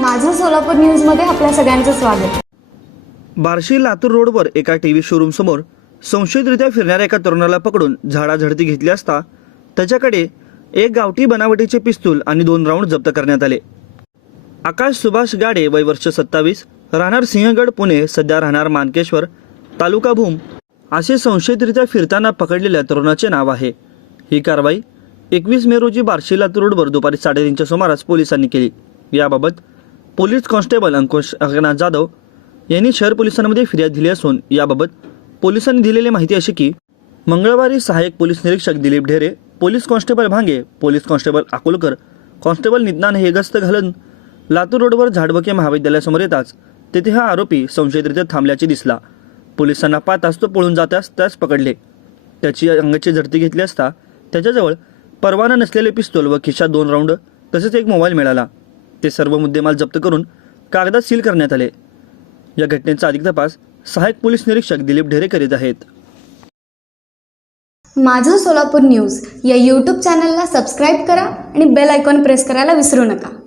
माझं सोलापूर न्यूजमध्ये आपल्या सगळ्यांचं स्वागत. बार्शी लातूर रोडवर एका टीव्ही शोरूम समोर संशयितरित्या फिरणाऱ्या एका तरुणाला पकडून झाडाझडती घेतली असता त्याच्याकडे एक गावठी बनावटीचे पिस्तूल आणि दोन राऊंड जप्त करण्यात आले. आकाश सुभाष गाडे वय वर्ष सत्तावीस राहणार सिंहगड पुणे सध्या राहणार मानकेश्वर तालुका भूम असे संशयितरित्या फिरताना पकडलेल्या तरुणाचे नाव आहे. ही कारवाई एकवीस मे रोजी बार्शी लातूर रोडवर दुपारी साडेतीनच्या सुमारास पोलिसांनी केली. याबाबत पोलीस कॉन्स्टेबल अंकुश अगनाथ जाधव यांनी शहर पोलिसांमध्ये फिर्याद दिली असून याबाबत पोलिसांनी दिलेली माहिती अशी की मंगळवारी सहाय्यक पोलीस निरीक्षक Dilip Dhere police constable Bhange police constable Akolkar constable निज्ञान हे गस्त घालून लातूर रोडवर झाडबके महाविद्यालयासमोर येताच तेथे हा आरोपी संशयितरित्या थांबल्याचे दिसला. पोलिसांना पाहताच तो पळून जाताच त्यास पकडले. त्याची अंगाची झडती घेतली असता त्याच्याजवळ परवाना नसलेले पिस्तूल व खिशात दोन राऊंड तसेच एक मोबाईल मिळाला. ते सर्व मुद्देमाल जप्त करून कागदात सील करण्यात आले. या घटनेचा अधिक तपास सहाय्यक पोलीस निरीक्षक दिलीप ढेरे करीत आहेत. माझं सोलापूर न्यूज या यूट्यूब चॅनलला सबस्क्राईब करा आणि बेल आयकॉन प्रेस करायला विसरू नका.